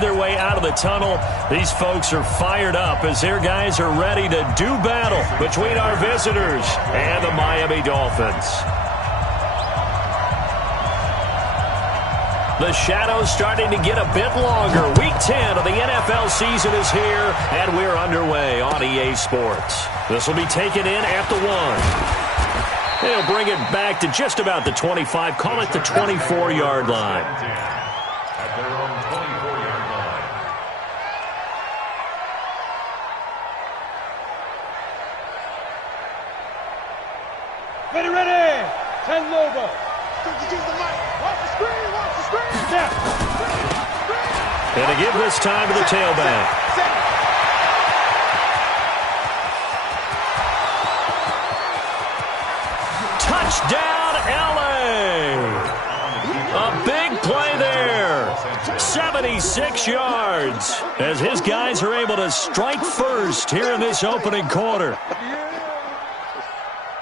made their way out of the tunnel. These folks are fired up as their guys are ready to do battle between our visitors and the Miami Dolphins. The shadow's starting to get a bit longer. Week 10 of the NFL season is here, and we're underway on EA Sports. This will be taken in at the 1. They'll bring it back to just about the 25, call it the 24-yard line. At their own 24-yard line. Ready. 10 Lobo. Use the mic. Watch the screen. And to give this time to the tailback. Touchdown, LA! A big play there. 76 yards as his guys are able to strike first here in this opening quarter.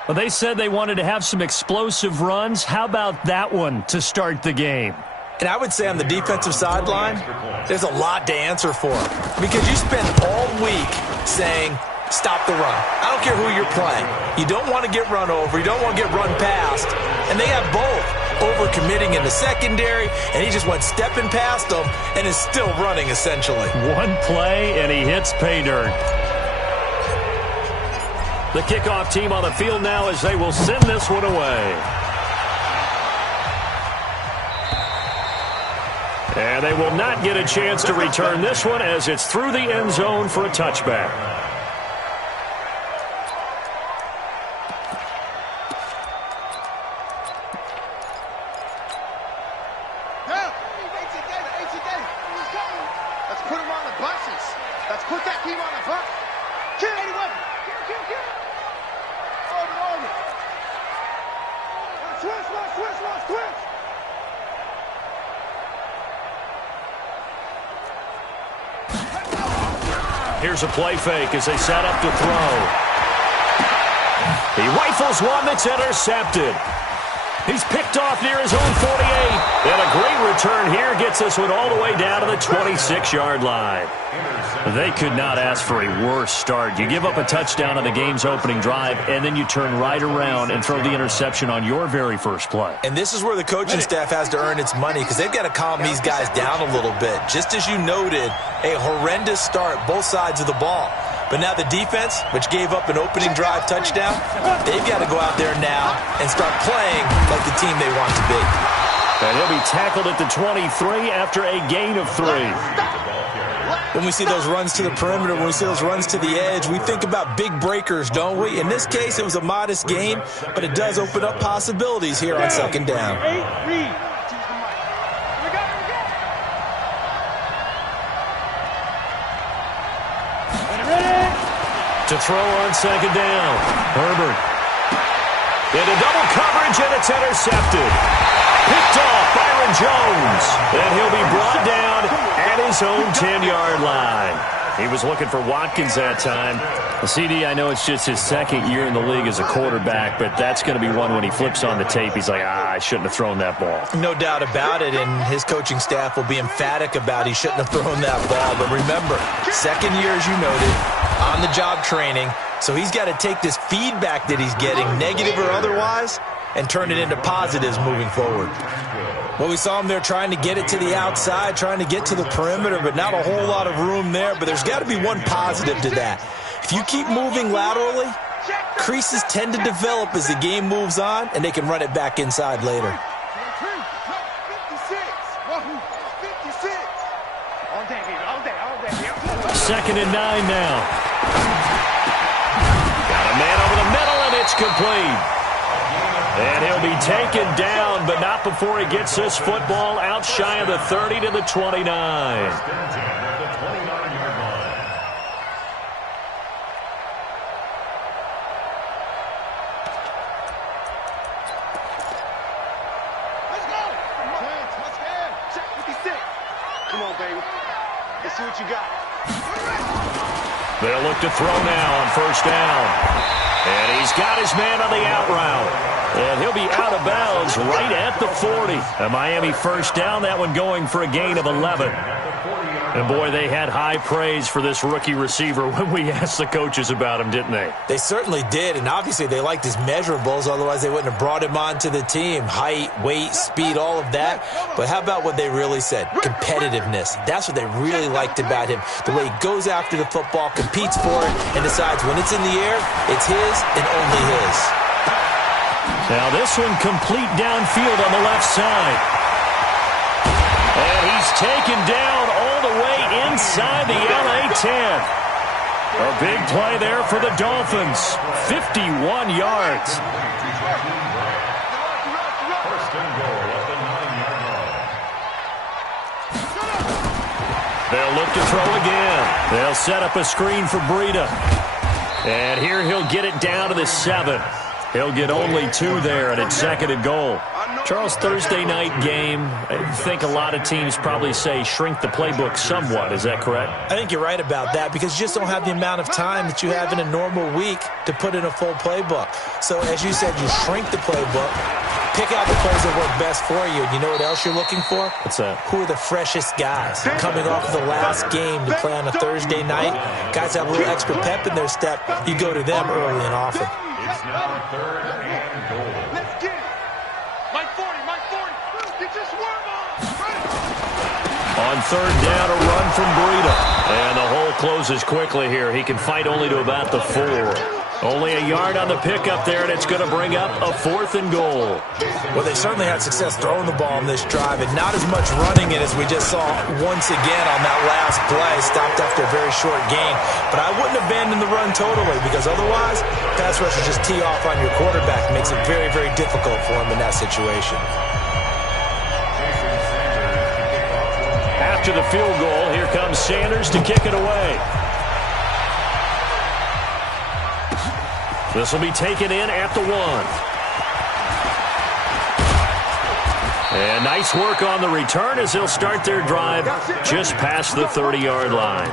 Well, they said they wanted to have some explosive runs. How about that one to start the game? And I would say on the defensive sideline, there's a lot to answer for. Because you spend all week saying, stop the run. I don't care who you're playing. You don't want to get run over. You don't want to get run past. And they have both. Overcommitting in the secondary, and he just went stepping past them and is still running, essentially. One play, and he hits pay dirt. The kickoff team on the field now as they will send this one away. And they will not get a chance to return this one as it's through the end zone for a touchback. Let's put him on the buses. Let's put that team on the bus. Kill anyone. Kill. Hold it. Switch. Here's a play fake as they set up to throw. He rifles one that's intercepted. He's picked off near his own 48. And a great return here gets this one all the way down to the 26-yard line. They could not ask for a worse start. You give up a touchdown on the game's opening drive, and then you turn right around and throw the interception on your very first play. And this is where the coaching staff has to earn its money because they've got to calm these guys down a little bit. Just as you noted, a horrendous start, both sides of the ball. But now the defense, which gave up an opening drive touchdown, they've got to go out there now and start playing like the team they want to be. And he'll be tackled at the 23 after a gain of 3. When we see those runs to the perimeter, when we see those runs to the edge, we think about big breakers, don't we? In this case, it was a modest gain, but it does open up possibilities here on second down. To throw on second down. Herbert. Into double coverage, and it's intercepted. Picked off Byron Jones. And he'll be brought down at his own 10-yard line. He was looking for Watkins that time. The CD, I know it's just his second year in the league as a quarterback, but that's going to be one when he flips on the tape. He's like, I shouldn't have thrown that ball. No doubt about it, and his coaching staff will be emphatic about he shouldn't have thrown that ball. But remember, second year, as you noted, on-the-job training, so he's got to take this feedback that he's getting, negative or otherwise, and turn it into positives moving forward. Well, we saw him there trying to get it to the outside, trying to get to the perimeter, but not a whole lot of room there. But there's got to be one positive to that. If you keep moving laterally, creases tend to develop as the game moves on, and they can run it back inside later. 2nd and 9 now. Got a man over the middle, and it's complete. And he'll be taken down, but not before he gets this football out shy of the 30 to the 29. Come on, baby. Let's see what you got. They'll look to throw now on first down. And he's got his man on the out route. And he'll be out of bounds right at the 40. A Miami first down, that one going for a gain of 11. And, boy, they had high praise for this rookie receiver when we asked the coaches about him, didn't they? They certainly did, and obviously they liked his measurables. Otherwise, they wouldn't have brought him onto the team. Height, weight, speed, all of that. But how about what they really said? Competitiveness. That's what they really liked about him. The way he goes after the football, competes for it, and decides when it's in the air, it's his and only his. Now this one complete downfield on the left side. And he's taken down all the way inside the LA 10. A big play there for the Dolphins. 51 yards. First and goal at the 9-yard line. They'll look to throw again. They'll set up a screen for Breida. And here he'll get it down to the 7. He'll get only 2 there, and it's 2nd and goal. Charles, Thursday night game, I think a lot of teams probably say shrink the playbook somewhat. Is that correct? I think you're right about that because you just don't have the amount of time that you have in a normal week to put in a full playbook. So, as you said, you shrink the playbook, pick out the plays that work best for you. And you know what else you're looking for? What's that? Who are the freshest guys coming off of the last game to play on a Thursday night? Guys have a little extra pep in their step. You go to them early and often. It's now 3rd and goal. Let's get it. Mike 40, Mike 40. Get your swerve on. On 3rd down, a run from Breida. And the hole closes quickly here. He can fight only to about the 4. Only a yard on the pickup there, and it's going to bring up a 4th and goal. Well, they certainly had success throwing the ball on this drive, and not as much running it as we just saw once again on that last play. Stopped after a very short gain. But I wouldn't abandon the run totally, because otherwise, pass rushers just tee off on your quarterback. It makes it very, very difficult for him in that situation. After the field goal, here comes Sanders to kick it away. This will be taken in at the 1. And nice work on the return as they'll start their drive just past the 30-yard line.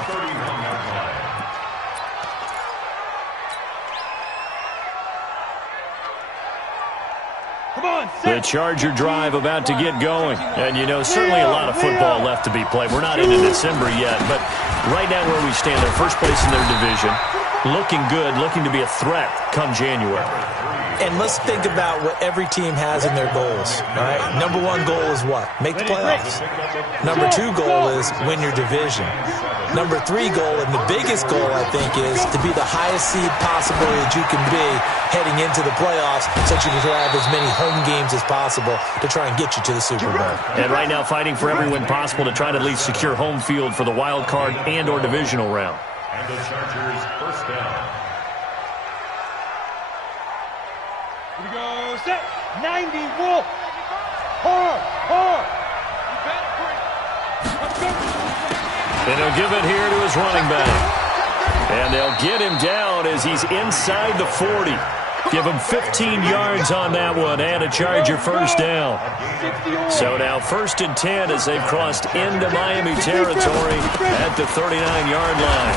The Charger drive about to get going. And, you know, certainly a lot of football left to be played. We're not into December yet, but right now where we stand, they're first place in their division. Looking good, looking to be a threat come January. And let's think about what every team has in their goals, all right? Number 1 goal is what? Make the playoffs. Number 2 goal is win your division. Number 3 goal, and the biggest goal, I think, is to be the highest seed possible that you can be heading into the playoffs so that you can have as many home games as possible to try and get you to the Super Bowl. And right now fighting for every win possible to try to at least secure home field for the wild card and or divisional round. And the Chargers first down. Here we go. Set. 90. Wolf. Hard. Hard. And he'll give it here to his running back. And they'll get him down as he's inside the 40. Give him 15 yards on that one and a Charger first down. So now 1st and 10 as they've crossed into Miami territory at the 39-yard line.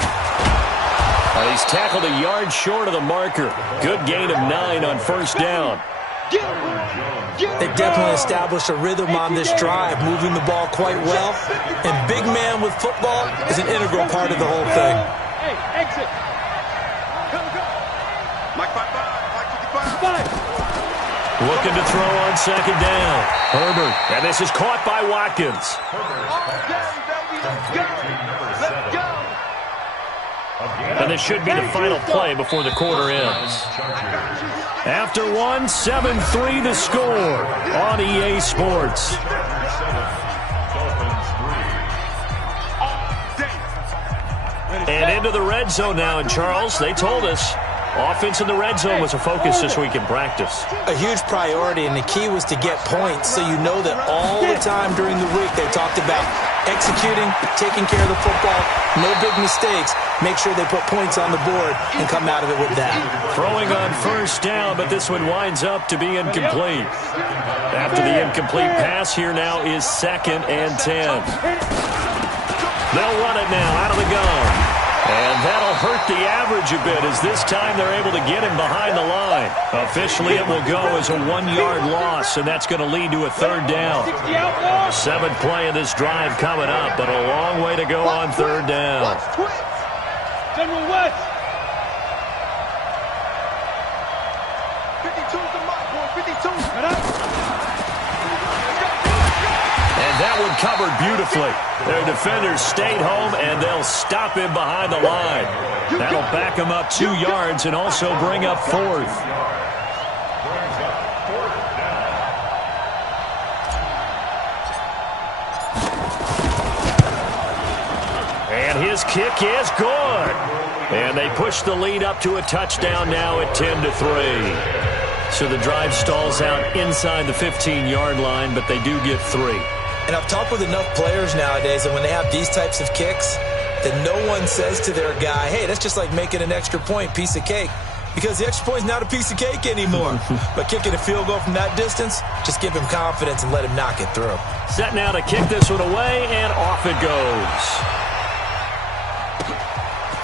He's tackled a yard short of the marker. Good gain of 9 on 1st down. They definitely established a rhythm on this drive, moving the ball quite well. And big man with football is an integral part of the whole thing. Hey, exit. Mike 55, Mike 55. Looking to throw on 2nd down. Herbert. And this is caught by Watkins. Let's go. And this should be the final play before the quarter ends. After 1, 7-3 the score on EA Sports. And into the red zone now. And Charles, they told us offense in the red zone was a focus this week in practice. A huge priority, and the key was to get points. So you know that all the time during the week they talked about executing, taking care of the football, no big mistakes. Make sure they put points on the board and come out of it with that. Throwing on 1st down, but this one winds up to be incomplete. After the incomplete pass, here now is 2nd and 10. They'll run it now out of the gun. And that'll hurt the average a bit as this time they're able to get him behind the line. Officially, it will go as a 1-yard loss, and that's going to lead to a third down. 7th play of this drive coming up, but a long way to go on third down. General West. 52's the mark, boy. 52. And that one covered beautifully. Their defenders stayed home, and they'll stop him behind the line. That'll back him up 2 yards and also bring up 4th. And his kick is good. And they push the lead up to a touchdown now at 10-3. So the drive stalls out inside the 15-yard line, but they do get 3. And I've talked with enough players nowadays, and when they have these types of kicks, that no one says to their guy, hey, that's just like making an extra point, piece of cake. Because the extra point is not a piece of cake anymore. But kicking a field goal from that distance, just give him confidence and let him knock it through. Set now to kick this one away, and off it goes.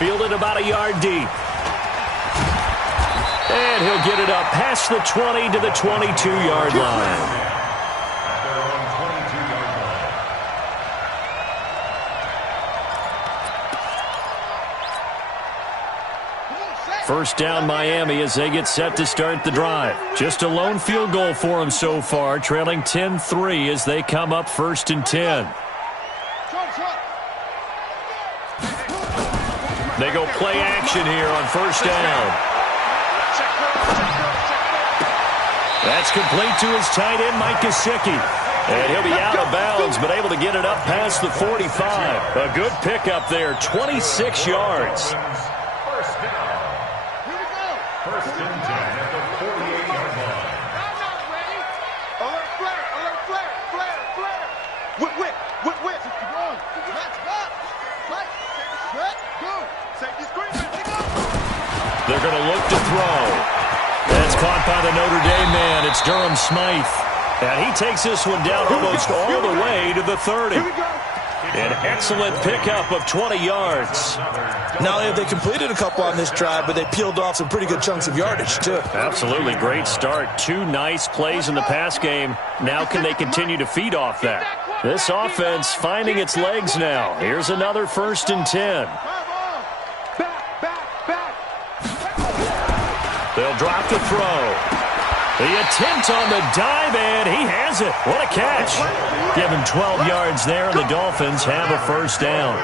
Fielded about a yard deep. And he'll get it up past the 20 to the 22-yard line. First down Miami as they get set to start the drive. Just a lone field goal for them so far, trailing 10-3 as they come up 1st and 10. They go play action here on 1st down. That's complete to his tight end, Mike Gesicki. And he'll be out of bounds, but able to get it up past the 45. A good pickup there, 26 yards. First and 10 at the 48-yard line. Alert, flare, alert, flare, flare, flare. Whip. Let's go. Right, set, go. Safety screen, let's go. They're going to look to throw. That's caught by the Notre Dame man. It's Durham Smythe. And he takes this one down almost all the way to the 30. Here we go. An excellent pickup of 20 yards. Not only have they completed a couple on this drive, but they peeled off some pretty good chunks of yardage, too. Absolutely great start. 2 nice plays in the pass game. Now can they continue to feed off that? This offense finding its legs now. Here's another 1st and 10. Back. They'll drop the throw. The attempt on the dive, and he has it. What a catch. Give him 12 yards there, and the Dolphins have a 1st down.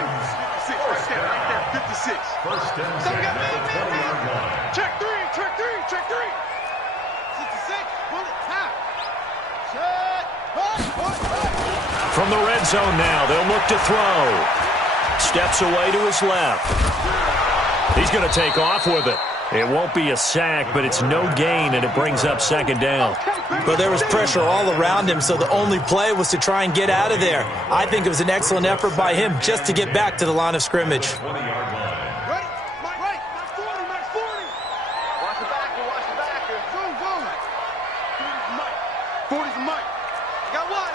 56. First and 10 at the 20-yard line. Check three. 66, pull it, tap. Set, From the red zone now, they'll look to throw. Steps away to his left. He's going to take off with it. It won't be a sack, but it's no gain, and it brings up 2nd down. Well, there was pressure all around him, so the only play was to try and get out of there. I think it was an excellent effort by him just to get back to the line of scrimmage. 20-yard line. Ready? Right. Max 40. Watch the back here. Zoom. 40's the mic. I got wide.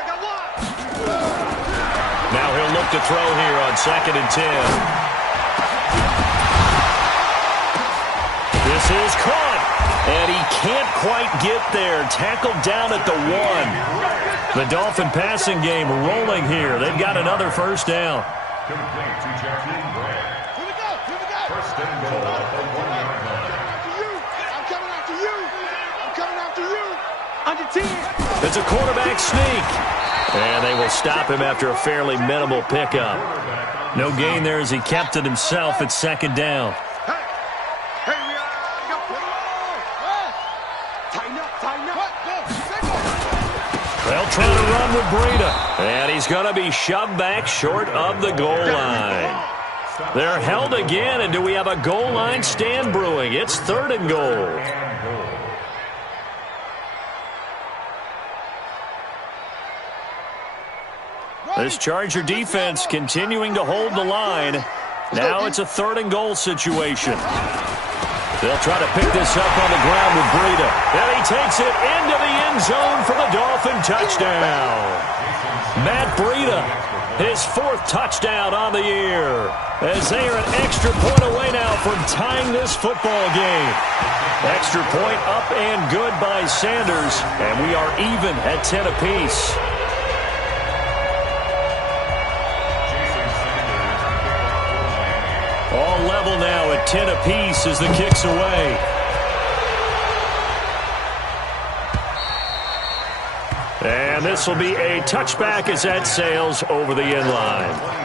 Now he'll look to throw here on 2nd and 10. This is caught, and he can't quite get there. Tackled down at the 1. The Dolphin passing game rolling here. They've got another 1st down. Complete to Jackson Gray. Here we go. First and goal at the 1-yard line. I'm coming after you. Under 10. It's a quarterback sneak. And they will stop him after a fairly minimal pickup. No gain there as he kept it himself at 2nd down. They'll try to run with Breida. And he's going to be shoved back short of the goal line. They're held again, and do we have a goal line stand brewing? It's 3rd and goal. This Charger defense continuing to hold the line. Now it's a 3rd and goal situation. They'll try to pick this up on the ground with Breida. And he takes it into the end zone for the Dolphin touchdown. Matt Breida, his 4th touchdown on the year. as they are an extra point away now from tying this football game. Extra point up and good by Sanders, and we are even at 10 apiece. All level now at 10 apiece as the kick's away. And this will be a touchback as that sails over the end line.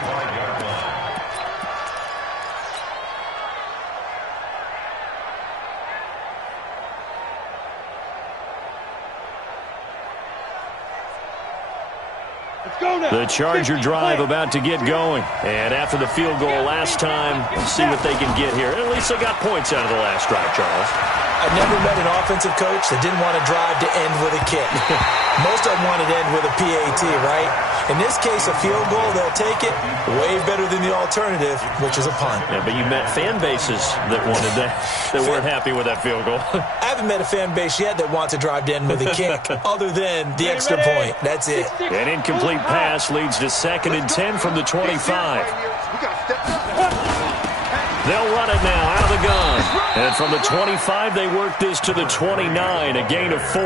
The Charger drive about to get going. And after the field goal last time, let's see what they can get here. At least they got points out of the last drive, Charles. I've never met an offensive coach that didn't want to drive to end with a kick. Most of them wanted to end with a PAT, right? In this case, a field goal, they'll take it. Way better than the alternative, which is a punt. Yeah, but you met fan bases that wanted that weren't happy with that field goal. I haven't met a fan base yet that wants to drive to end with a kick, other than the extra point. That's it. An incomplete pass leads to 2nd and 10 from the 25. They'll run it now out of the gun. And from the 25, they work this to the 29, a gain of 4.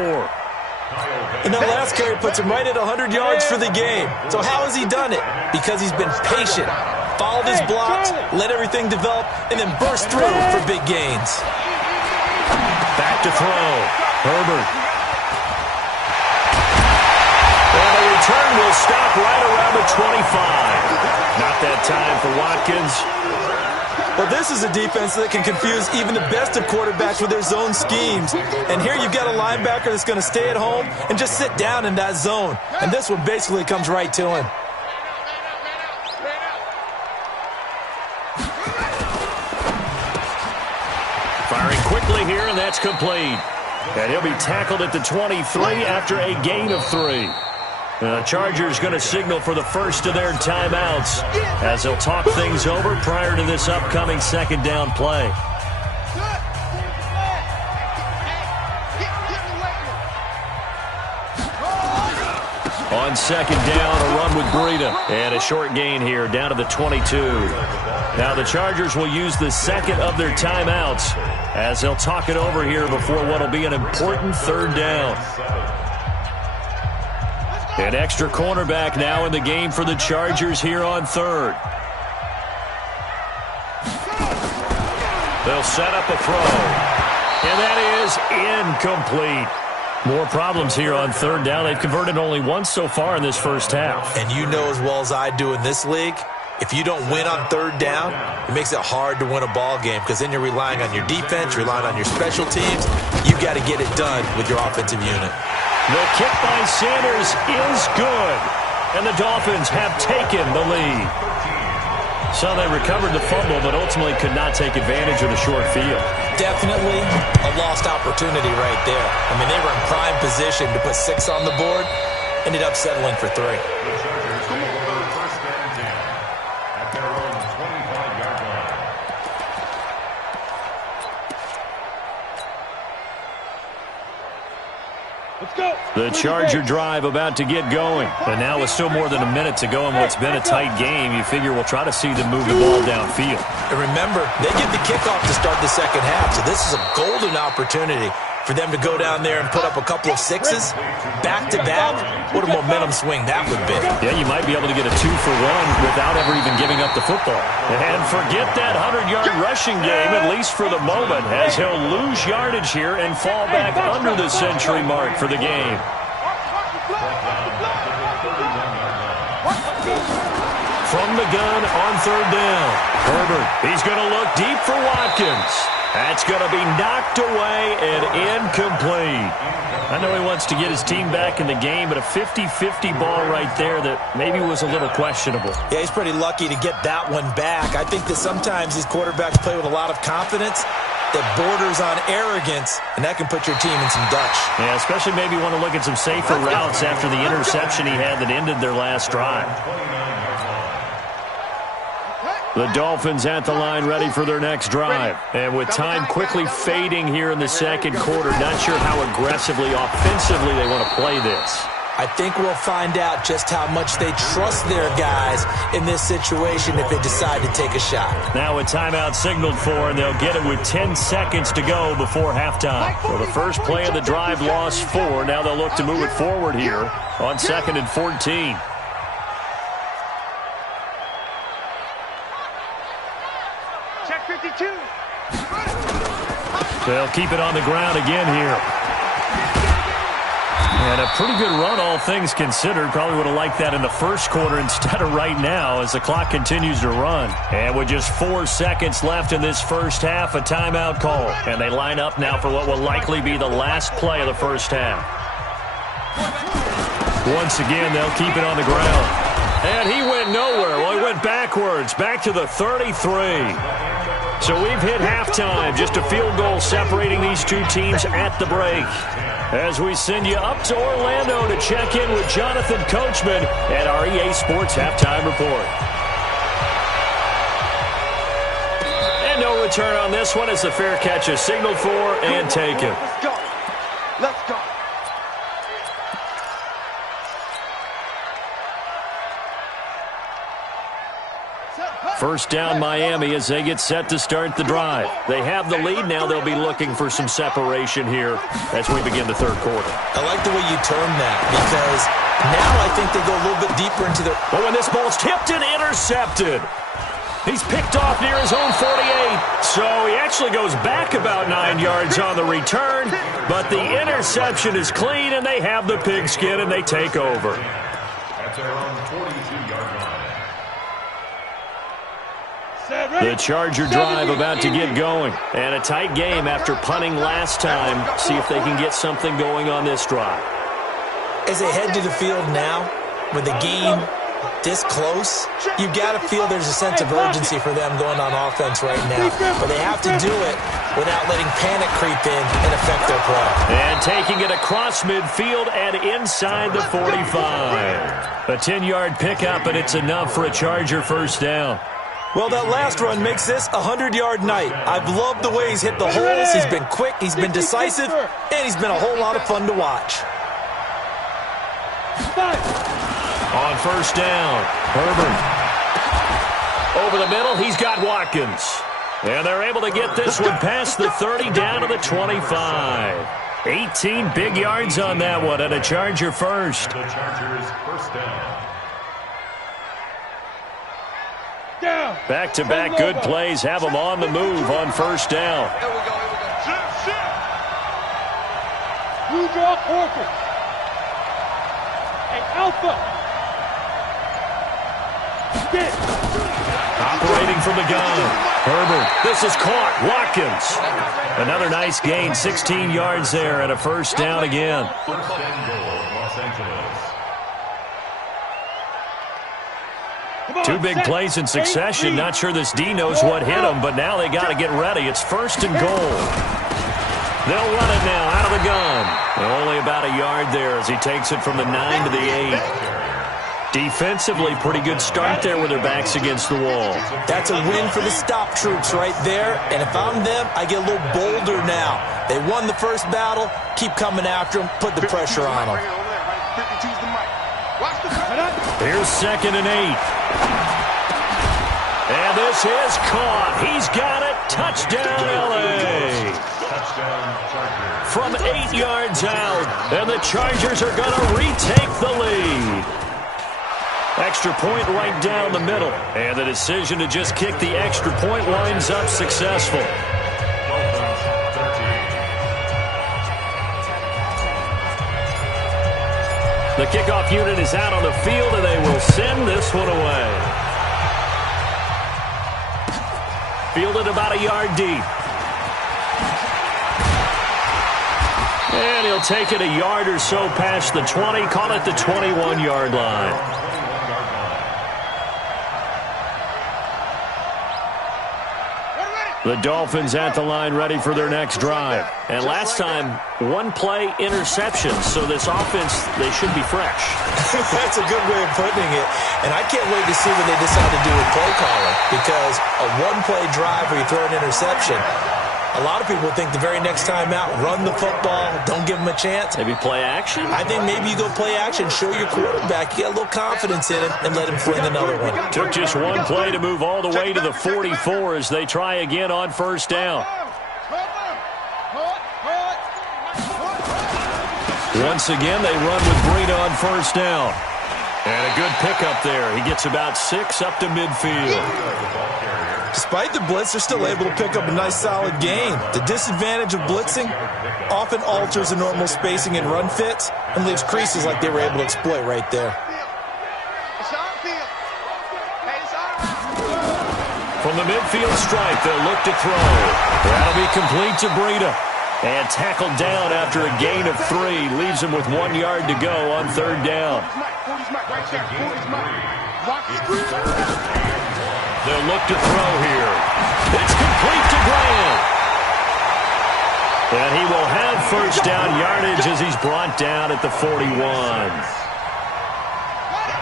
And that last carry puts him right at 100 yards for the game. So how has he done it? Because he's been patient, followed his blocks, let everything develop, and then burst through for big gains. Back to throw. Herbert. And the return will stop right around the 25. Not that time for Watkins. Well, this is a defense that can confuse even the best of quarterbacks with their zone schemes. And here you've got a linebacker that's going to stay at home and just sit down in that zone. And this one basically comes right to him. Firing quickly here, and that's complete. And he'll be tackled at the 23 after a gain of 3. The Chargers going to signal for the first of their timeouts as they'll talk things over prior to this upcoming 2nd down play. On 2nd down, a run with Breida. And a short gain here down to the 22. Now the Chargers will use the 2nd of their timeouts as they'll talk it over here before what will be an important 3rd down. An extra cornerback now in the game for the Chargers here on 3rd. They'll set up a throw. And that is incomplete. More problems here on 3rd down. They've converted only once so far in this first half. And you know as well as I do in this league, if you don't win on 3rd down, it makes it hard to win a ball game because then you're relying on your defense, relying on your special teams. You've got to get it done with your offensive unit. The kick by Sanders is good, and the Dolphins have taken the lead. So they recovered the fumble, but ultimately could not take advantage of the short field. Definitely a lost opportunity right there. I mean, they were in prime position to put 6 on the board, ended up settling for 3. The Charger drive about to get going. And now with still more than a minute to go in what's been a tight game, you figure we'll try to see them move the ball downfield. And remember, they get the kickoff to start the 2nd half, so this is a golden opportunity for them to go down there and put up a couple of 6s back-to-back. What a momentum swing that would be. Yeah, you might be able to get a 2-for-1 without ever even giving up the football. And forget that 100-yard rushing game, at least for the moment, as he'll lose yardage here and fall back under the century mark for the game. From the gun on 3rd down. Herbert, he's going to look deep for Watkins. That's going to be knocked away and incomplete. I know he wants to get his team back in the game, but a 50-50 ball right there that maybe was a little questionable. Yeah, he's pretty lucky to get that one back. I think that sometimes these quarterbacks play with a lot of confidence that borders on arrogance, and that can put your team in some Dutch. Yeah, especially maybe want to look at some safer routes after the interception he had that ended their last drive. The Dolphins at the line ready for their next drive. And with time quickly fading here in the 2nd quarter, not sure how aggressively, offensively they want to play this. I think we'll find out just how much they trust their guys in this situation if they decide to take a shot. Now a timeout signaled for, and they'll get it with 10 seconds to go before halftime. So the first play of the drive lost 4. Now they'll look to move it forward here on 2nd and 14. Check 52. They'll keep it on the ground again here. And a pretty good run, all things considered. Probably would have liked that in the first quarter instead of right now as the clock continues to run. And with just 4 seconds left in this first half, a timeout call. And they line up now for what will likely be the last play of the first half. Once again, they'll keep it on the ground. And he went nowhere. Well, he went backwards, back to the 33. So we've hit halftime. Just a field goal separating these two teams at the break. As we send you up to Orlando to check in with Jonathan Coachman at our EA Sports Halftime Report. And no return on this one as the fair catch is signaled for and taken. Let's go. Let's go. First down Miami as they get set to start the drive. They have the lead. Now they'll be looking for some separation here as we begin the third quarter. I like the way you term that because now I think they go a little bit deeper into their... Oh, and this ball's tipped and intercepted. He's picked off near his own 48. So he actually goes back about 9 yards on the return, but the interception is clean, and they have the pigskin, and they take over. At their own 42-yard line. The Charger drive about to get going. And a tight game after punting last time. See if they can get something going on this drive. As they head to the field now, with the game this close, you've got to feel there's a sense of urgency for them going on offense right now. But they have to do it without letting panic creep in and affect their play. And taking it across midfield and inside the 45. A 10-yard pickup, and it's enough for a Charger first down. Well, that last run makes this a 100-yard night. I've loved the way he's hit the holes. He's been quick, he's been decisive, and he's been a whole lot of fun to watch. On first down, Herbert. Over the middle, he's got Watkins. And they're able to get this one past the 30 down to the 25. 18 big yards on that one, and a Charger first. The Chargers first down. Back-to-back good plays have them on the move on first down. Here we go. Shift. Blue draw Corker. And Alpha. Spin. Operating from the gun. Herbert. This is caught. Watkins. Another nice gain. 16 yards there and a first down again. First and goal, Los Angeles. Two big plays in succession. Not sure this D knows what hit him, but now they got to get ready. It's first and goal. They'll run it now out of the gun. Only about a yard there as he takes it from the 9 to the 8. Defensively, pretty good start there with their backs against the wall. That's a win for the stop troops right there, and if I'm them, I get a little bolder now. They won the first battle. Keep coming after them. Put the pressure on them. 52's the mic. Watch the Here's 2nd and 8. And this is caught. He's got it. Touchdown, L.A. Touchdown, Chargers. From 8 yards out. And the Chargers are going to retake the lead. Extra point right down the middle. And the decision to just kick the extra point winds up successful. Dolphins 13. The kickoff unit is out on the field, and they will send this one away. Fielded about a yard deep. And he'll take it a yard or so past the 20, call it the 21-yard line. The Dolphins at the line ready for their next drive. And last time, one play interception. So this offense, they should be fresh. That's a good way of putting it. And I can't wait to see what they decide to do with play calling. Because a one-play drive where you throw an interception, A lot of people think the very next time out, run the football, don't give him a chance. Maybe play action? I think maybe you go play action, show your quarterback, you got a little confidence in him, and let him fling another one. Took just one play to move all the way to the 44 as they try again on first down. Once again, they run with Breida on first down. And a good pickup there. He gets about 6 up to midfield. Despite the blitz, they're still able to pick up a nice, solid gain. The disadvantage of blitzing often alters the normal spacing and run fits and leaves creases like they were able to exploit right there. From the midfield stripe, they'll look to throw. That'll be complete to Breida. And tackled down after a gain of 3. Leaves him with 1 yard to go on third down. They'll look to throw here. It's complete to Graham. And he will have first down yardage as he's brought down at the 41.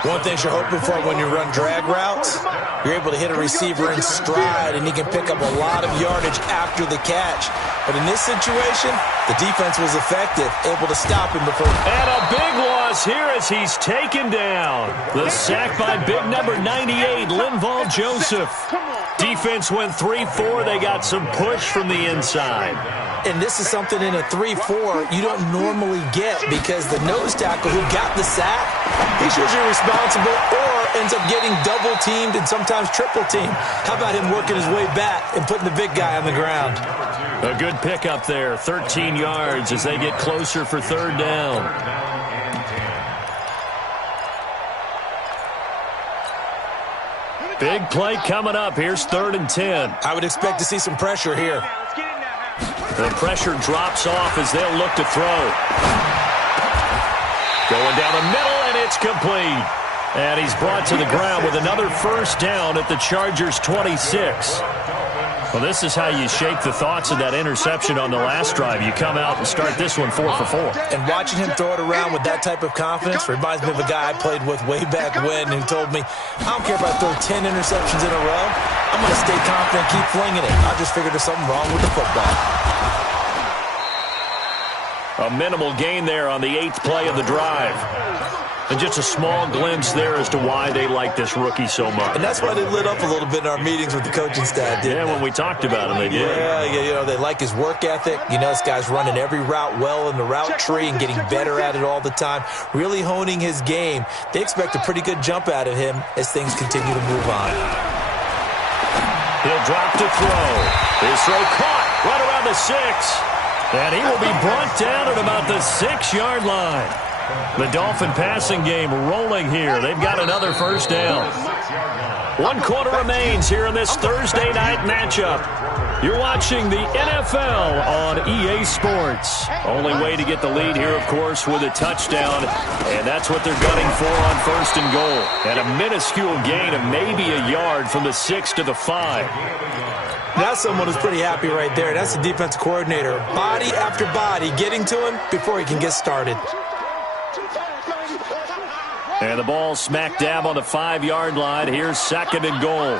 One thing you're hoping for when you run drag routes, you're able to hit a receiver in stride, and he can pick up a lot of yardage after the catch. But in this situation, the defense was effective, able to stop him before. And a big loss here as he's taken down. The sack by big number 98, Linval Joseph. Defense went 3-4. They got some push from the inside. And this is something in a 3-4 you don't normally get because the nose tackle who got the sack, he's usually responsible or ends up getting double-teamed and sometimes triple-teamed. How about him working his way back and putting the big guy on the ground? A good pickup there, 13 yards as they get closer for third down. Big play coming up. Here's 3rd and 10. I would expect to see some pressure here. The pressure drops off as they'll look to throw. Going down the middle, and it's complete. And he's brought to the ground with another first down at the Chargers' 26. Well, this is how you shake the thoughts of that interception on the last drive. You come out and start this one 4 for 4. And watching him throw it around with that type of confidence reminds me of a guy I played with way back when who told me, I don't care if I throw 10 interceptions in a row. I'm going to stay confident, keep flinging it. I just figured there's something wrong with the football. A minimal gain there on the 8th play of the drive. And just a small glimpse there as to why they like this rookie so much. And that's why they lit up a little bit in our meetings with the coaching staff, didn't they? When we talked about him, they did. Yeah, they like his work ethic. You know, this guy's running every route well in the route tree and getting better at it all the time, really honing his game. They expect a pretty good jump out of him as things continue to move on. He'll drop to throw. His throw caught right around the 6. And he will be brought down at about the 6-yard line. The Dolphin passing game rolling here. They've got another first down. 1 quarter remains here in this Thursday night matchup. You're watching the NFL on EA Sports. Only way to get the lead here, of course, with a touchdown. And that's what they're gunning for on 1st and goal. And a minuscule gain of maybe a yard from the 6 to the 5. That's someone who's pretty happy right there. That's the defensive coordinator. Body after body getting to him before he can get started. And the ball smack dab on the 5-yard line. Here's 2nd and goal.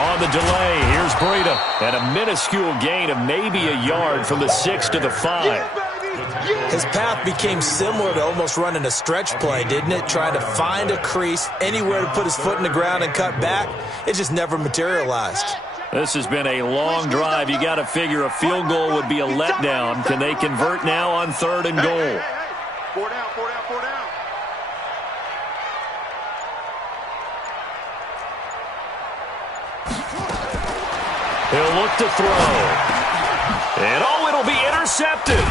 On the delay, here's Breida. And a minuscule gain of maybe a yard from the 6 to the 5. His path became similar to almost running a stretch play, didn't it? Trying to find a crease, anywhere to put his foot in the ground and cut back. It just never materialized. This has been a long drive. You got to figure a field goal would be a letdown. Can they convert now on 3rd and goal? 4 down, 4 down, 4 down. He'll look to throw. And it'll be intercepted.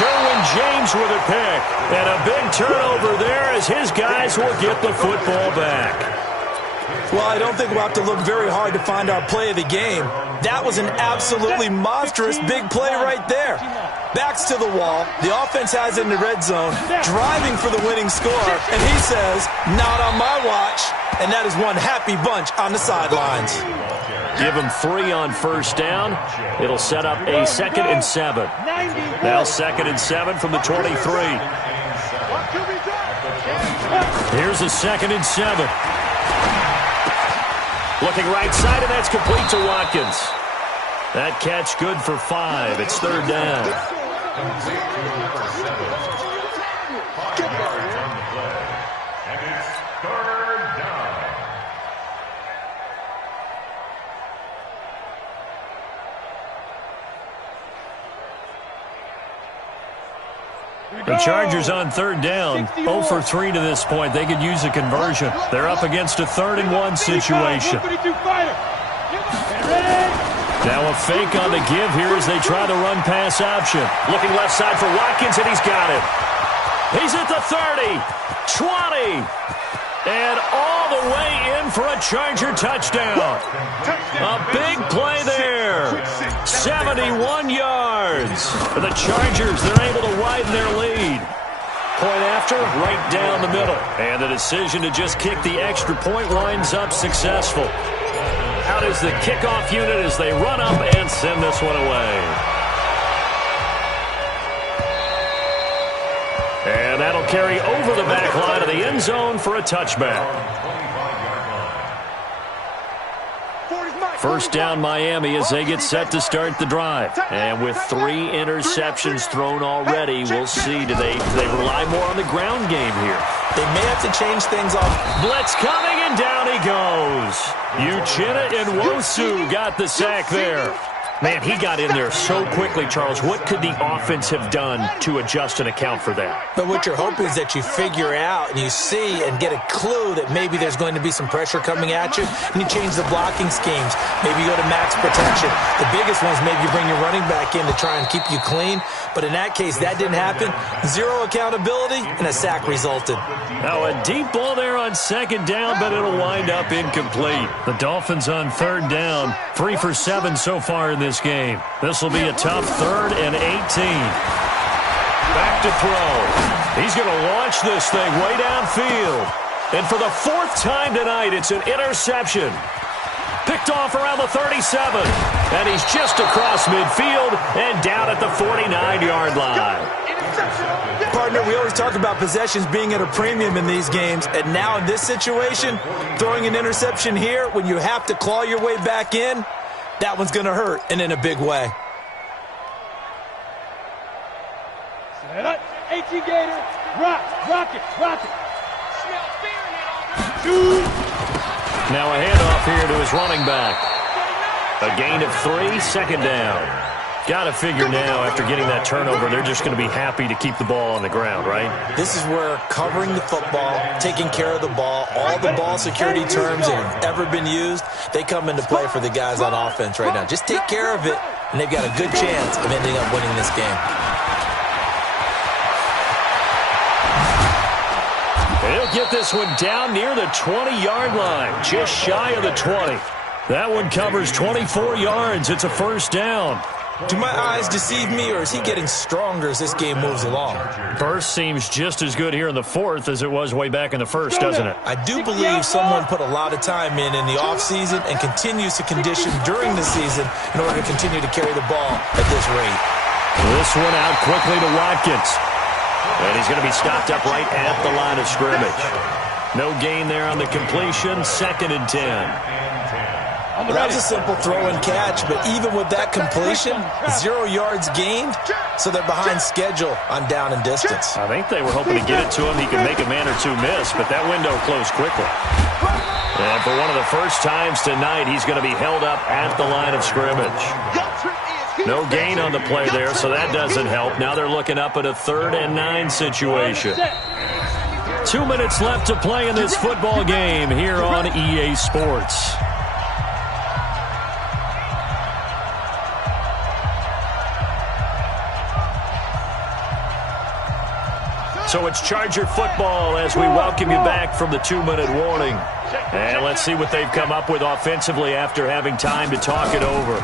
Derwin James with a pick. And a big turnover there as his guys will get the football back. Well, I don't think we'll have to look very hard to find our play of the game. That was an absolutely monstrous big play right there. Backs to the wall. The offense has it in the red zone, driving for the winning score. And he says, not on my watch. And that is one happy bunch on the sidelines. Give him 3 on first down. It'll set up a 2nd and 7. Now 2nd and 7 from the 23. Here's a 2nd and 7. Looking right side, and that's complete to Watkins. That catch good for 5. It's third down. Complete to number 7. 5 yards on the play. And it's third down. The Chargers on third down, 0 for 3 to this point. They could use a conversion. They're up against a 3rd-and-1 situation. Now a fake on the give here as they try the run-pass option. Looking left side for Watkins, and he's got it. He's at the 30, 20, and all the way in for a Charger touchdown. A big play there. 71 yards. For the Chargers, they're able to widen their lead. Point after, right down the middle. And the decision to just kick the extra point winds up successful. Out is the kickoff unit as they run up and send this one away. And that'll carry over the back line of the end zone for a touchback. First down Miami as they get set to start the drive. And with 3 interceptions thrown already, we'll see. Do they rely more on the ground game here? They may have to change things up. Blitz coming, and down he goes. Uchenna and Wosu got the sack there. Man, he got in there so quickly, Charles. What could the offense have done to adjust and account for that? But what you're hoping is that you figure out and you see and get a clue that maybe there's going to be some pressure coming at you, and you change the blocking schemes. Maybe you go to max protection. The biggest one is maybe you bring your running back in to try and keep you clean. But in that case, that didn't happen. 0 accountability, and a sack resulted. Now a deep ball there on second down, but it'll wind up incomplete. The Dolphins on third down, 3 for 7 so far in this game. This will be a tough 3rd and 18. Back to throw. He's going to launch this thing way downfield. And for the 4th time tonight, it's an interception. Picked off around the 37. And he's just across midfield and down at the 49-yard line. Partner, we always talk about possessions being at a premium in these games, and now in this situation, throwing an interception here when you have to claw your way back in, that one's going to hurt, and in a big way. Set up, 18 Gator, rock it. Smell fear in it. Now a handoff here to his running back. A gain of 3, second down. Got to figure now, after getting that turnover, they're just going to be happy to keep the ball on the ground, right? This is where covering the football, taking care of the ball, all the ball security terms that have ever been used, they come into play for the guys on offense right now. Just take care of it, and they've got a good chance of ending up winning this game. He'll get this one down near the 20-yard line, just shy of the 20. That one covers 24 yards. It's a first down. Do my eyes deceive me, or is he getting stronger as this game moves along? Burst seems just as good here in the 4th as it was way back in the 1st, doesn't it? I do believe someone put a lot of time in the offseason and continues to condition during the season in order to continue to carry the ball at this rate. This one out quickly to Watkins. And he's going to be stopped up right at the line of scrimmage. No gain there on the completion, 2nd and 10. Well, that was a simple throw and catch, but even with that completion, 0 yards gained, so they're behind schedule on down and distance. I think they were hoping to get it to him. He could make a man or two miss, but that window closed quickly. And for one of the first times tonight, he's going to be held up at the line of scrimmage. No gain on the play there, so that doesn't help. Now they're looking up at a 3rd and 9 situation. 2 minutes left to play in this football game here on EA Sports. So it's Charger football as we welcome you back from the 2-minute warning. And let's see what they've come up with offensively after having time to talk it over.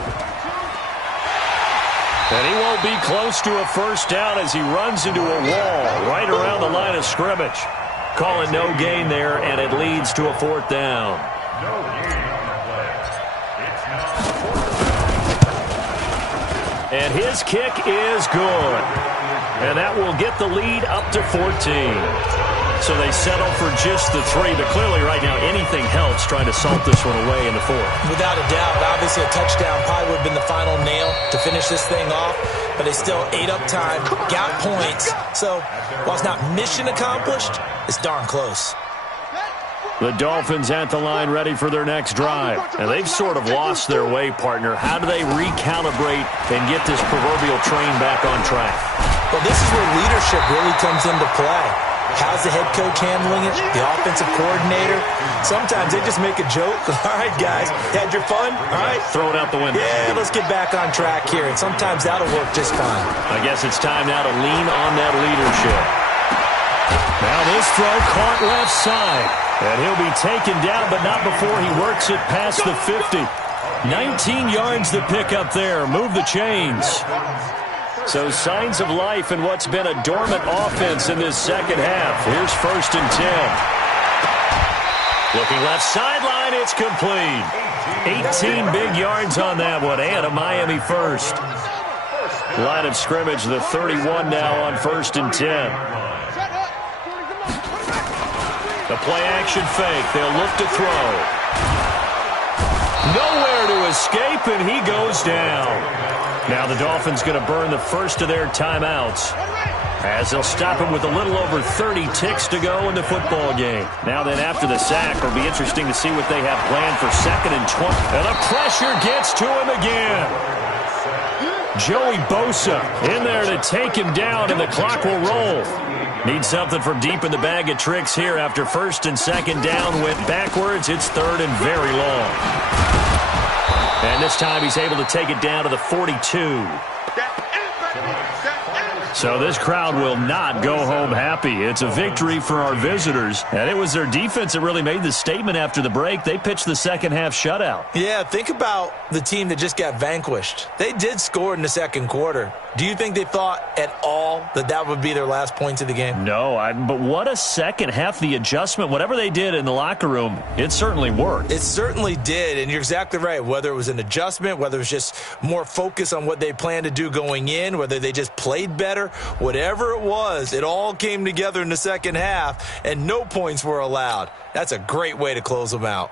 And he won't be close to a first down as he runs into a wall right around the line of scrimmage. Calling no gain there, and it leads to a 4th down. No gain on the play. It's now 4th down. And his kick is good. And that will get the lead up to 14. So they settle for just the 3, but clearly right now anything helps Dolphins trying to salt this one away in the fourth. Without a doubt. Obviously, a touchdown probably would have been the final nail to finish this thing off, but they still ate up time, got points. So, while it's not mission accomplished, it's darn close. The Dolphins at the line ready for their next drive. And they've sort of lost their way, partner. How do they recalibrate and get this proverbial train back on track? Well, this is where leadership really comes into play. How's the head coach handling it? The offensive coordinator? Sometimes they just make a joke. All right, guys, had your fun? All right. Throw it out the window. Yeah, let's get back on track here. And sometimes that'll work just fine. I guess it's time now to lean on that leadership. Now this throw caught left side. And he'll be taken down, but not before he works it past the 50. 19 yards to pick up there. Move the chains. So signs of life in what's been a dormant offense in this second half. Here's 1st and 10. Looking left sideline, it's complete. 18 big yards on that one, and a Miami first. Line of scrimmage, the 31 now on 1st and 10. The play-action fake. They'll look to throw. Nowhere to escape, and he goes down. Now the Dolphins going to burn the first of their timeouts, as they'll stop him with a little over 30 ticks to go in the football game. Now then, after the sack, it'll be interesting to see what they have planned for 2nd and 20. And the pressure gets to him again. Joey Bosa in there to take him down, and the clock will roll. Need something from deep in the bag of tricks here after 1st and 2nd down. Went backwards. It's 3rd and very long. And this time he's able to take it down to the 42. So this crowd will not go home happy. It's a victory for our visitors. And it was their defense that really made the statement after the break. They pitched the second half shutout. Yeah, think about the team that just got vanquished. They did score in the second quarter. Do you think they thought at all that that would be their last points of the game? No, but what a second half. The adjustment, whatever they did in the locker room, it certainly worked. It certainly did, and you're exactly right. Whether it was an adjustment, whether it was just more focus on what they planned to do going in, whether they just played better, whatever it was, it all came together in the second half, and no points were allowed. That's a great way to close them out.